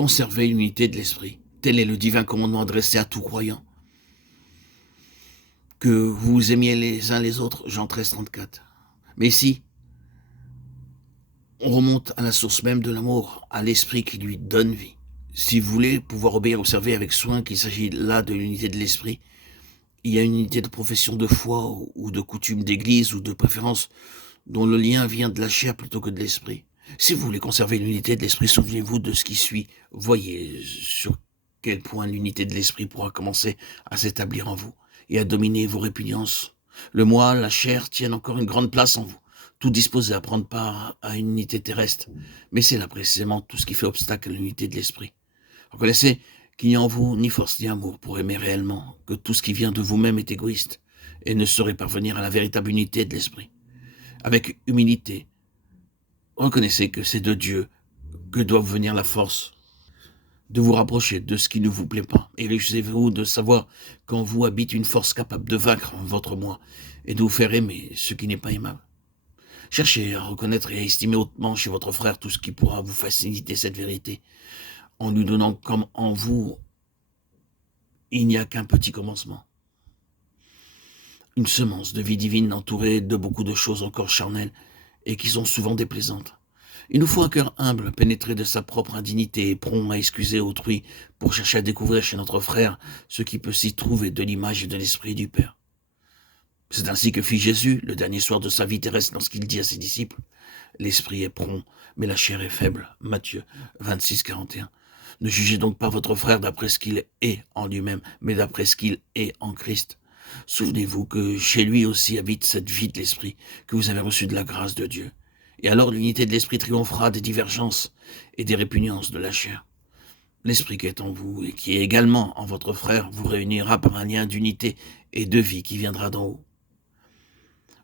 conserver l'unité de l'esprit. Tel est le divin commandement adressé à tout croyant. Que vous aimiez les uns les autres, Jean 13, 34. Mais ici, on remonte à la source même de l'amour, à l'esprit qui lui donne vie. Si vous voulez pouvoir observer avec soin qu'il s'agit là de l'unité de l'esprit, il y a une unité de profession de foi ou de coutume d'église ou de préférence dont le lien vient de la chair plutôt que de l'esprit. Si vous voulez conserver l'unité de l'esprit, souvenez-vous de ce qui suit. Voyez sur quel point l'unité de l'esprit pourra commencer à s'établir en vous et à dominer vos répugnances. Le moi, la chair tiennent encore une grande place en vous, tout disposé à prendre part à une unité terrestre. Mais c'est là précisément tout ce qui fait obstacle à l'unité de l'esprit. Reconnaissez qu'il n'y a en vous ni force ni amour pour aimer réellement, que tout ce qui vient de vous-même est égoïste et ne saurait parvenir à la véritable unité de l'esprit. Avec humilité, reconnaissez que c'est de Dieu que doit venir la force de vous rapprocher de ce qui ne vous plaît pas. Et réjouissez-vous de savoir qu'en vous habite une force capable de vaincre votre moi et de vous faire aimer ce qui n'est pas aimable. Cherchez à reconnaître et à estimer hautement chez votre frère tout ce qui pourra vous faciliter cette vérité, en lui donnant comme en vous, il n'y a qu'un petit commencement. Une semence de vie divine entourée de beaucoup de choses encore charnelles et qui sont souvent déplaisantes. Il nous faut un cœur humble, pénétré de sa propre indignité et prompt à excuser autrui pour chercher à découvrir chez notre frère ce qui peut s'y trouver de l'image et de l'esprit du Père. C'est ainsi que fit Jésus, le dernier soir de sa vie terrestre, lorsqu'il dit à ses disciples « L'esprit est prompt, mais la chair est faible » Matthieu 26, 41. Ne jugez donc pas votre frère d'après ce qu'il est en lui-même, mais d'après ce qu'il est en Christ. Souvenez-vous que chez lui aussi habite cette vie de l'esprit que vous avez reçue de la grâce de Dieu. Et alors l'unité de l'esprit triomphera des divergences et des répugnances de la chair. L'esprit qui est en vous et qui est également en votre frère vous réunira par un lien d'unité et de vie qui viendra d'en haut.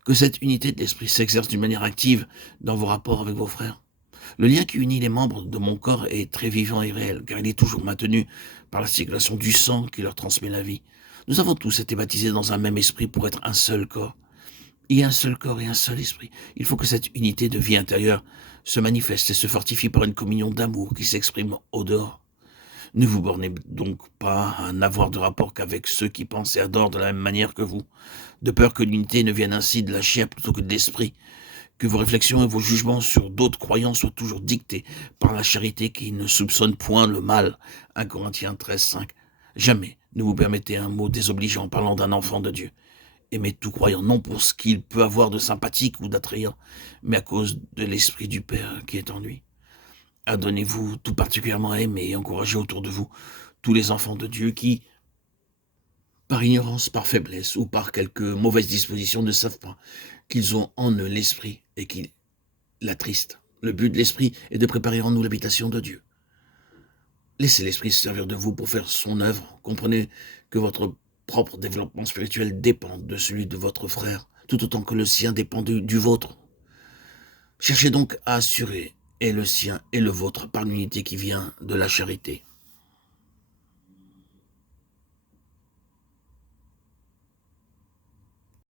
Que cette unité de l'esprit s'exerce d'une manière active dans vos rapports avec vos frères. Le lien qui unit les membres de mon corps est très vivant et réel, car il est toujours maintenu par la circulation du sang qui leur transmet la vie. Nous avons tous été baptisés dans un même esprit pour être un seul corps. Il y a un seul corps et un seul esprit. Il faut que cette unité de vie intérieure se manifeste et se fortifie par une communion d'amour qui s'exprime au dehors. Ne vous bornez donc pas à n'avoir de rapport qu'avec ceux qui pensent et adorent de la même manière que vous, de peur que l'unité ne vienne ainsi de la chair plutôt que de l'esprit, que vos réflexions et vos jugements sur d'autres croyants soient toujours dictés par la charité qui ne soupçonne point le mal. 1 Corinthiens 13, 5. Jamais ne vous permettez un mot désobligeant en parlant d'un enfant de Dieu. Aimez tout croyant, non pour ce qu'il peut avoir de sympathique ou d'attrayant, mais à cause de l'esprit du Père qui est en lui. Adonnez-vous tout particulièrement à aimer et encourager autour de vous tous les enfants de Dieu qui, par ignorance, par faiblesse ou par quelque mauvaise disposition, ne savent pas qu'ils ont en eux l'esprit et qu'ils l'attristent. Le but de l'esprit est de préparer en nous l'habitation de Dieu. Laissez l'esprit se servir de vous pour faire son œuvre. Comprenez que votre propre développement spirituel dépend de celui de votre frère, tout autant que le sien dépend du vôtre. Cherchez donc à assurer et le sien et le vôtre par l'unité qui vient de la charité.